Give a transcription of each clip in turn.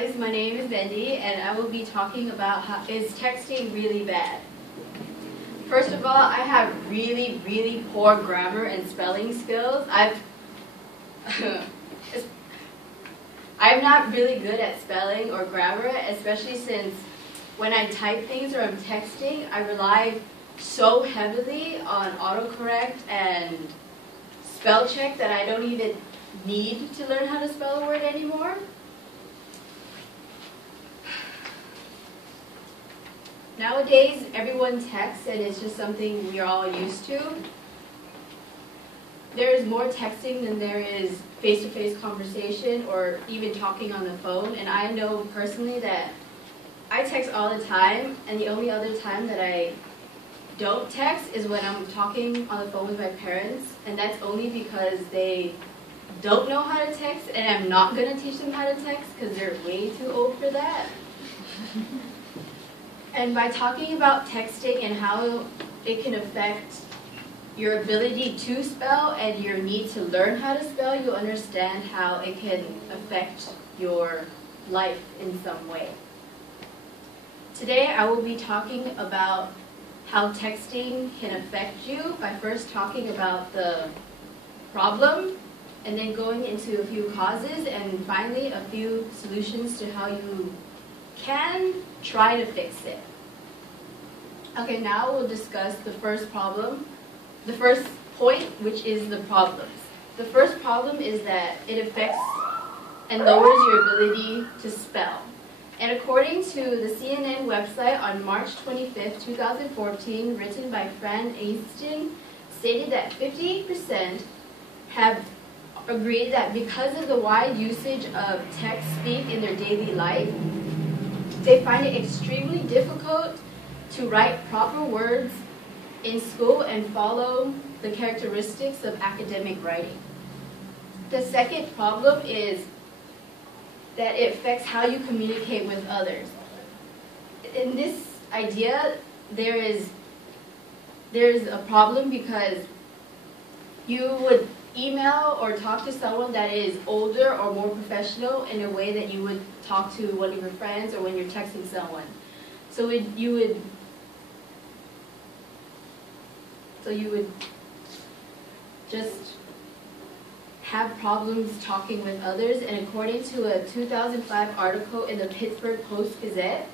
guys, my name is Bendy and I will be talking about how is texting really bad. First of all, I have really poor grammar and spelling skills. I'm not really good at spelling or grammar, especially since when I type things or I'm texting, I rely so heavily on autocorrect and spell check that I don't even need to learn how to spell a word anymore. Nowadays, everyone texts and it's just something we're all used to. There is more texting than there is face-to-face conversation or even talking on the phone. And I know personally that I text all the time, and the only other time that I don't text is when I'm talking on the phone with my parents, and that's only because they don't know how to text, and I'm not going to teach them how to text because they're way too old for that. And by talking about texting and how it can affect your ability to spell and your need to learn how to spell, you'll understand how it can affect your life in some way. Today I will be talking about how texting can affect you by first talking about the problem and then going into a few causes and finally a few solutions to how you can try to fix it. Okay, now we'll discuss the first problem, the first point, which is the problems. The first problem is that it affects and lowers your ability to spell. And according to the CNN website on March 25th, 2014, written by Fran Einstein, stated that 58% have agreed that because of the wide usage of text-speak in their daily life, they find it extremely difficult to write proper words in school and follow the characteristics of academic writing. The second problem is that it affects how you communicate with others. In this idea, there's a problem because you would email or talk to someone that is older or more professional in a way that you would talk to one of your friends or when you're texting someone. So you would just have problems talking with others. And according to a 2005 article in the Pittsburgh Post-Gazette,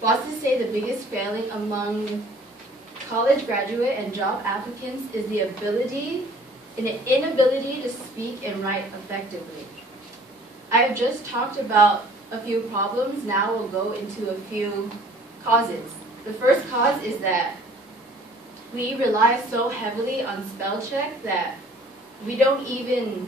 bosses say the biggest failing among college graduate and job applicants is the inability to speak and write effectively. I have just talked about a few problems. Now we'll go into a few causes. The first cause is that we rely so heavily on spell check that we don't even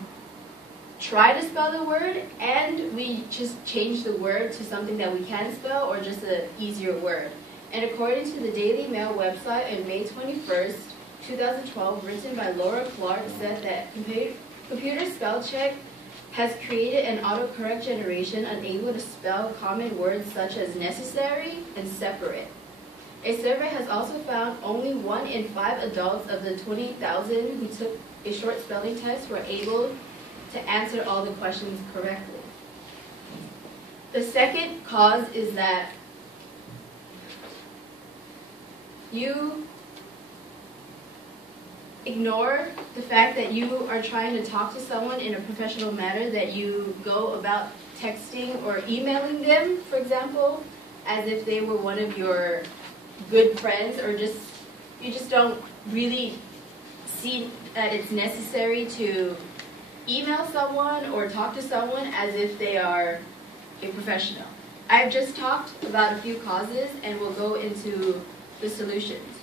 try to spell the word, and we just change the word to something that we can spell or just an easier word. And according to the Daily Mail website on May 21st, 2012, written by Laura Clark, said that computer spell check has created an autocorrect generation unable to spell common words such as necessary and separate. A survey has also found only 1 in 5 adults of the 20,000 who took a short spelling test were able to answer all the questions correctly. The second cause is that you ignore the fact that you are trying to talk to someone in a professional manner, that you go about texting or emailing them, for example, as if they were one of your good friends, or you just don't really see that it's necessary to email someone or talk to someone as if they are a professional. I've just talked about a few causes and we'll go into the solutions.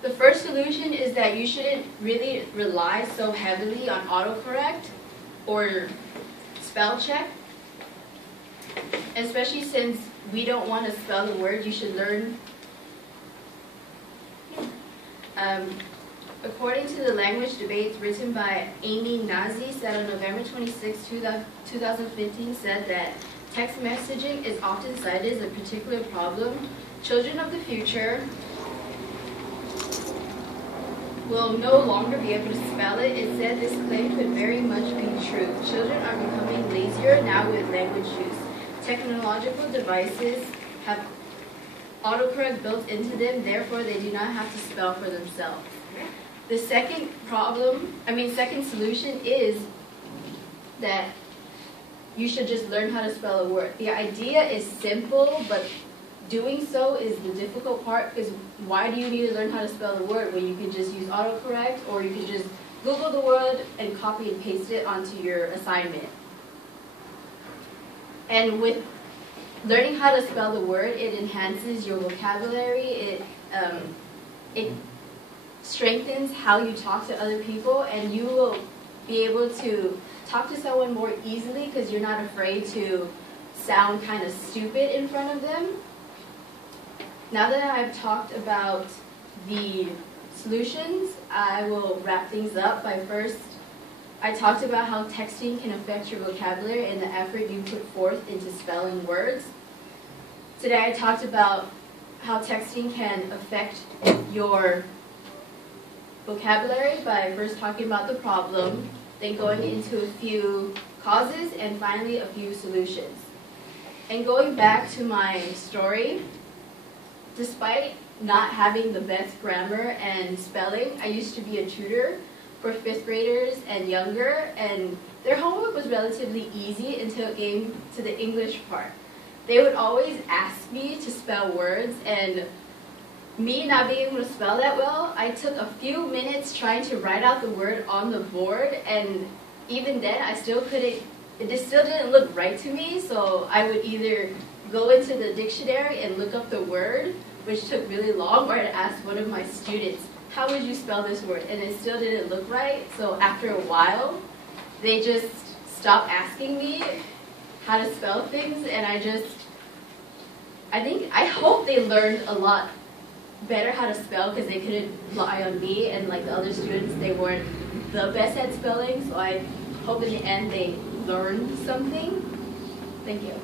The first solution is that you shouldn't really rely so heavily on autocorrect or spell check, especially since we don't want to spell the word. You should learn. According to the language debates written by Amy Nazi, said on November 26, 2015, said that text messaging is often cited as a particular problem. Children of the future will no longer be able to spell it. It said this claim could very much be true. Children are becoming lazier now with language use. Technological devices have autocorrect built into them, therefore they do not have to spell for themselves. The second solution is that you should just learn how to spell a word. The idea is simple, but doing so is the difficult part, because why do you need to learn how to spell a word when you can just use autocorrect, or you can just Google the word and copy and paste it onto your assignment? And with learning how to spell the word, it enhances your vocabulary, it strengthens how you talk to other people, and you will be able to talk to someone more easily because you're not afraid to sound kind of stupid in front of them. Now that I've talked about the solutions, I will wrap things up by first, I talked about how texting can affect your vocabulary and the effort you put forth into spelling words. Today I talked about how texting can affect your vocabulary by first talking about the problem, then going into a few causes, and finally a few solutions. And going back to my story, despite not having the best grammar and spelling, I used to be a tutor for 5th graders and younger, and their homework was relatively easy until it came to the English part. They would always ask me to spell words, and me not being able to spell that well, I took a few minutes trying to write out the word on the board, and even then I still couldn't, it just still didn't look right to me, so I would either go into the dictionary and look up the word, which took really long, or I'd ask one of my students, how would you spell this word? And it still didn't look right, so after a while, they just stopped asking me how to spell things, and I hope they learned a lot better how to spell because they couldn't rely on me, and like the other students, they weren't the best at spelling, so I hope in the end they learned something. Thank you.